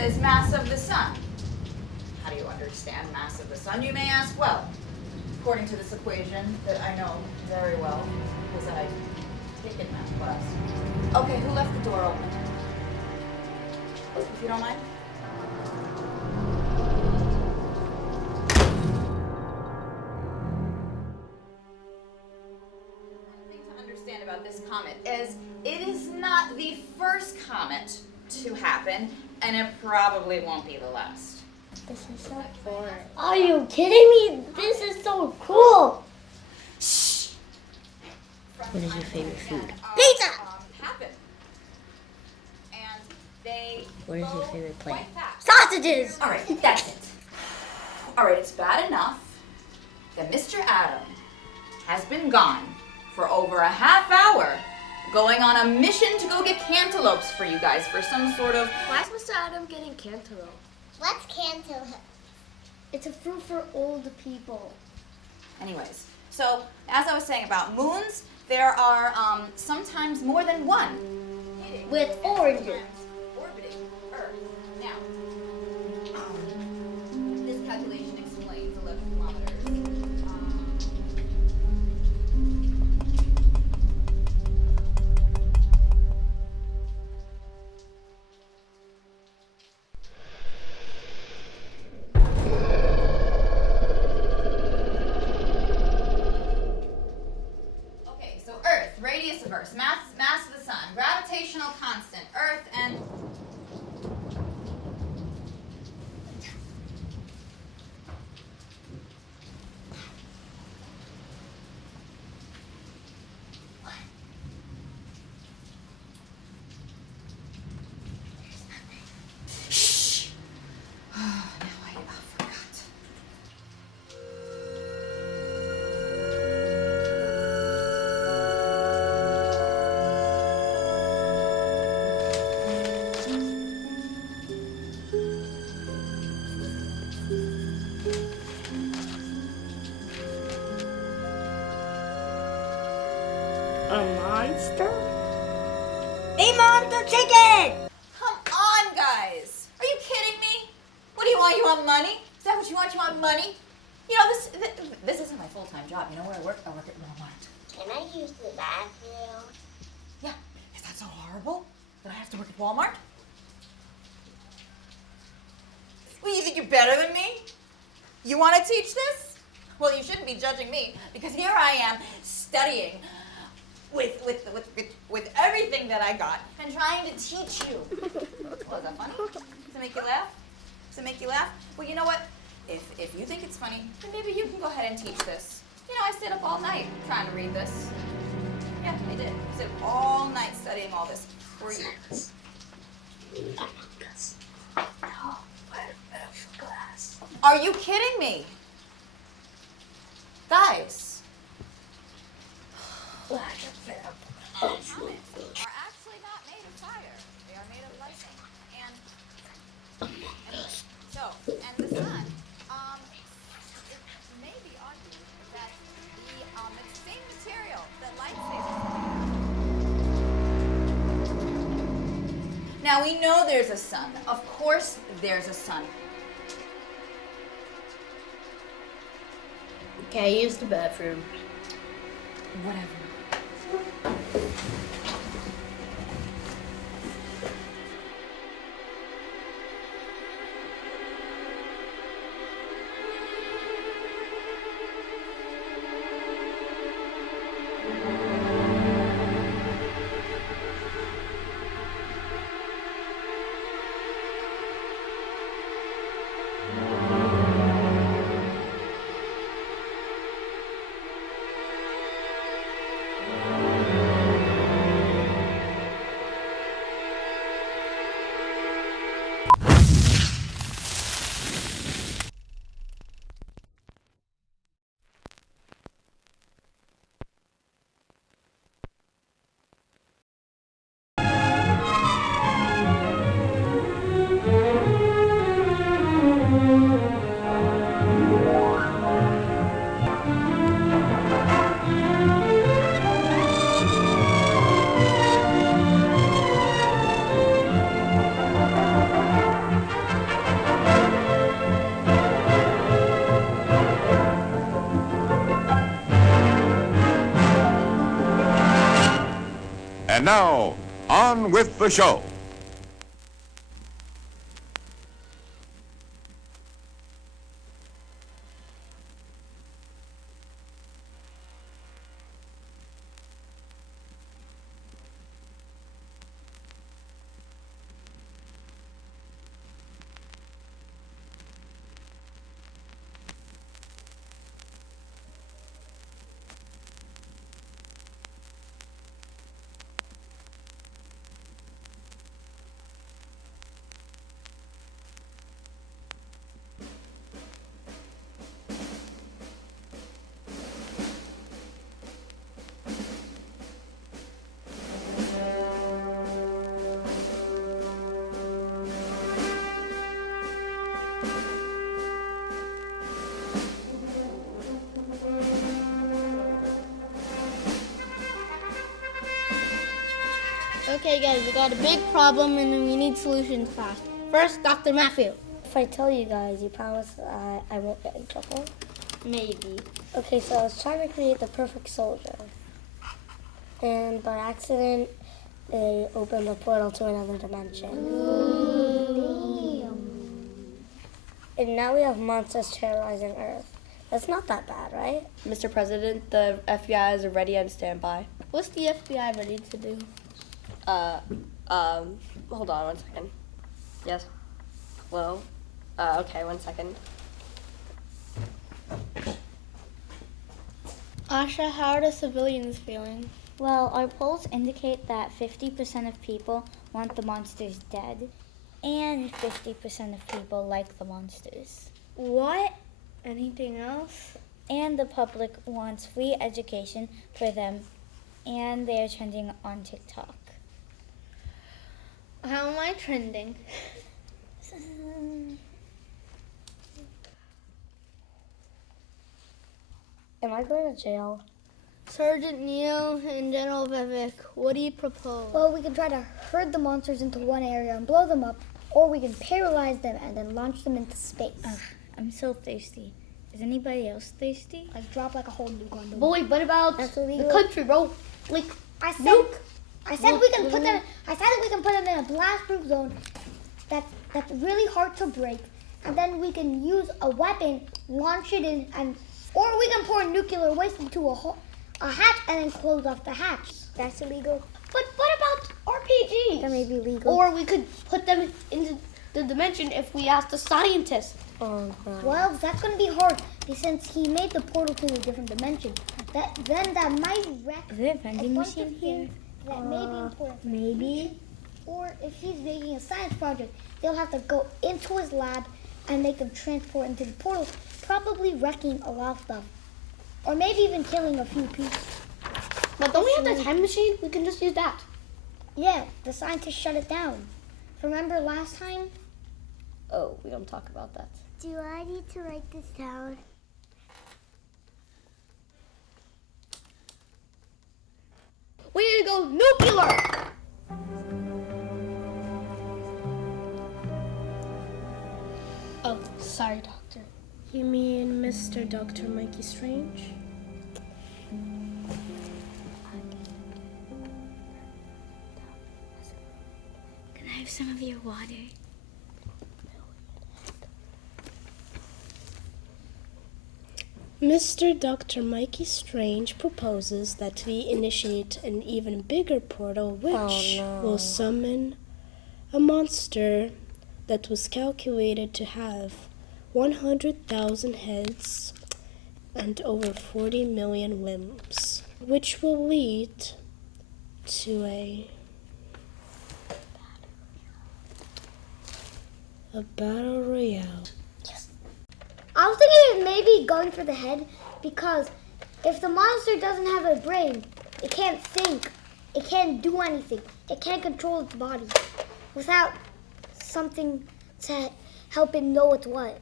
says mass of the sun. How do you understand mass of the sun, you may ask? Well, according to this equation that I know very well, because I take it in math class. Okay, who left the door open? If you don't mind. One thing to understand about this comet is it is not the first comet to happen, and it probably won't be the last. This is so boring. Are you kidding me? This is so cool. Shh. What is your favorite food? Pizza. Happen. And they What is your go favorite plant? quite fast. Sausages. All right, that's it. All right, it's bad enough that Mr. Adam has been gone for over a half hour going on a mission to go get cantaloupes for you guys for some sort of... Why is Mr. Adam getting cantaloupe? What's cantaloupe? It's a fruit for old people. Anyways, so as I was saying about moons, there are sometimes more than one. With oranges. Orbiting Earth. Now, this calculation explains 11 kilometers. Okay, so Earth, radius of Earth, mass of the sun, gravitational constant, Earth, and shh. Now I forgot. A monster? A monster chicken! Come on, guys. Are you kidding me? What do you want? You want money? Is that what you want? You want money? You know, this isn't my full-time job. You know where I work? I work at Walmart. Can I use the bathroom? Yeah. Is that so horrible that I have to work at Walmart? Well, you think you're better than me? You want to teach this? Well, you shouldn't be judging me because here I am studying with everything that I got and trying to teach you. Well, is that funny? Does it make you laugh? Does it make you laugh? Well, you know what? If you think it's funny, then maybe you can go ahead and teach this. You know, I stayed up all night trying to read this. Yeah, I did. I stayed up all night studying all this for you. Are you kidding me? Guys. Comets are actually not made of fire. They are made of lightning. And the sun, it may be argued that it's the same material that lightsabers are made of. Now we know there's a sun. Of course there's a sun. Can I use the bathroom? Whatever. now, on with the show. Okay, guys, we got a big problem and we need solutions fast. First, Dr. Matthew. If I tell you guys, you promise I won't get in trouble? Maybe. Okay, so I was trying to create the perfect soldier. And by accident, it opened a portal to another dimension. And now we have monsters terrorizing Earth. That's not that bad, right? Mr. President, the FBI is ready and standby. What's the FBI ready to do? Hold on 1 second. Yes. Hello? Okay, 1 second. Asha, how are the civilians feeling? Well, our polls indicate that 50% of people want the monsters dead, and 50% of people like the monsters. What? Anything else? And the public wants free education for them, and they are trending on TikTok. How am I trending? Am I going to jail? Sergeant Neo and General Vivek, what do you propose? Well, we can try to herd the monsters into one area and blow them up, or we can paralyze them and then launch them into space. I'm so thirsty. Is anybody else thirsty? Like drop like a whole nuke on them. Boy, what about That's the illegal. country, bro? Like, I said nuke. we can put them. I said that we can put them in a blast-proof zone that's really hard to break, and then we can use a weapon, launch it in, or we can pour nuclear waste into a hatch and then close off the hatch. That's illegal. But what about RPGs? That may be legal. Or we could put them into the dimension if we asked the scientist. Oh, God. Well, that's gonna be hard since he made the portal to a different dimension. That might wreck. Is there a vending bunch machine of here? things that may be important. Maybe. Or if he's making a science project, they'll have to go into his lab and make them transport into the portal, probably wrecking a lot of stuff. Or maybe even killing a few people. But don't we have the time machine? We can just use that. Yeah, the scientists shut it down. Remember last time? Oh, we don't talk about that. Do I need to write this down? We need to go nuclear! Oh, sorry, Doctor. You mean Mr. Dr. Mikeystrange? Can I have some of your water? Mr. Dr. Mikeystrange proposes that we initiate an even bigger portal which will summon a monster that was calculated to have 100,000 heads and over 40 million limbs, which will lead to a battle royale. I was thinking of maybe going for the head because if the monster doesn't have a brain, it can't think, it can't do anything, it can't control its body without something to help it know it's what.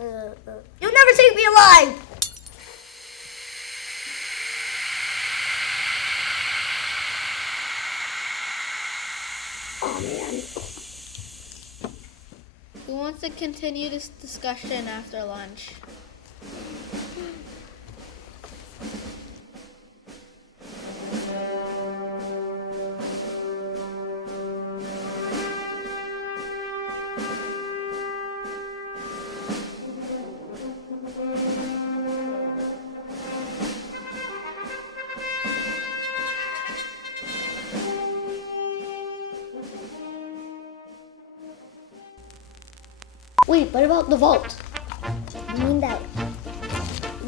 You'll never see me alive! Who wants to continue this discussion after lunch? Wait, what about the vault? You mean that?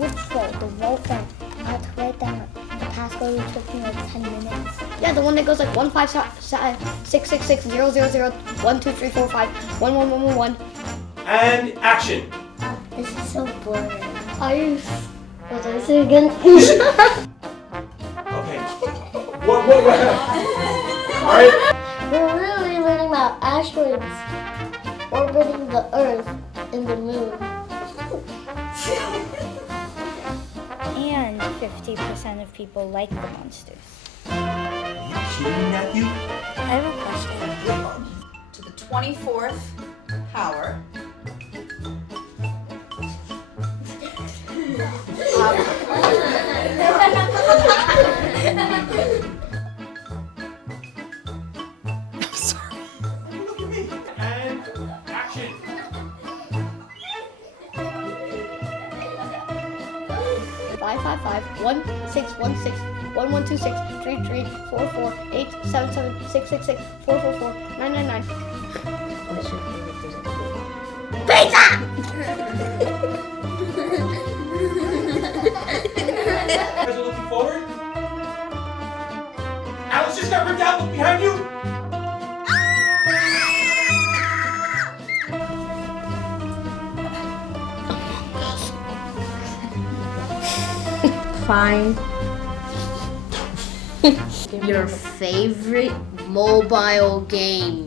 Which vault? The vault that I had to write down the passcode took me like 10 minutes. Yeah, the one that goes like 1566600012345111111. And action. This is so boring. Are you? What did I say again? Okay. What? Alright. We're really learning about asteroids orbiting the Earth and the Moon. And 50% of people like the monsters. Cheating, Matthew? I have a question. To the 24th power. Look at me. And action. Five 1616 1126 33 44 877 666 444 999. You guys are looking forward? Alice just got ripped out. Look behind you. Fine. Your favorite mobile game.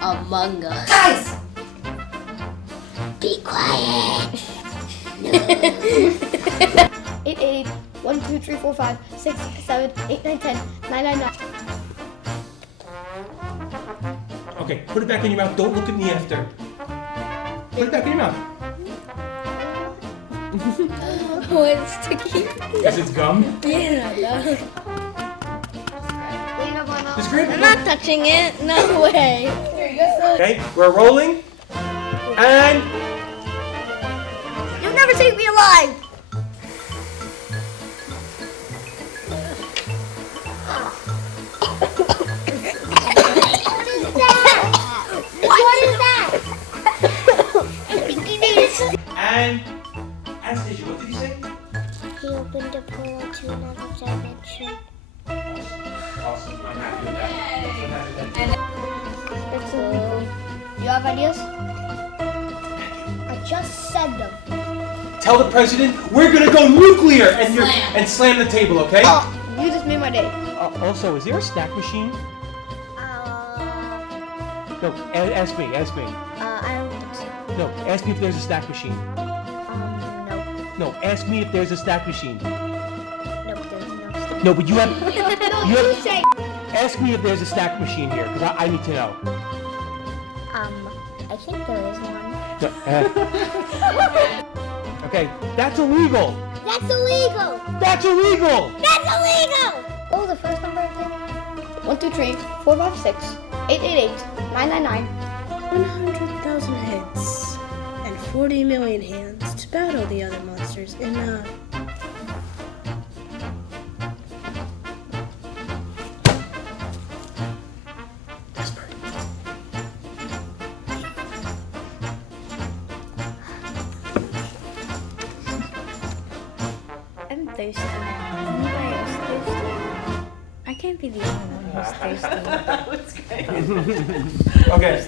Among Us. Guys! Be quiet. 888 1 2 3 4 5 6 7 8 9 10 999. Okay, put it back in your mouth. Don't look at me after. Put it back in your mouth. Oh, it's sticky. Because it's gum. Yeah, It's great. I'm not touching it. No way. Okay, we're rolling. And You'll never take me alive. What is that? And Anastasia, what did you say? He opened a portal to another dimension. Awesome. I'm happy with that. I'm happy with that. You have ideas? I just said them. Tell the president we're gonna go nuclear and slam the table, okay? Oh, you just made my day. Also, is there a snack machine? No, ask me. I don't think so. No, ask me if there's a snack machine. No. No, ask me if there's a snack machine. Nope, there's no stuff. No, but you have. Ask me if there's a snack machine here, because I need to know. I think there is one. No, okay, that's illegal. That's illegal! That's illegal. That's illegal! What was the first number again? 1 2 3 4 5 6 888 999. 100,000 heads and 40 million hands to battle the other monsters in I'm thirsty. Anybody else thirsty? I can't be the only one who's thirsty. Okay.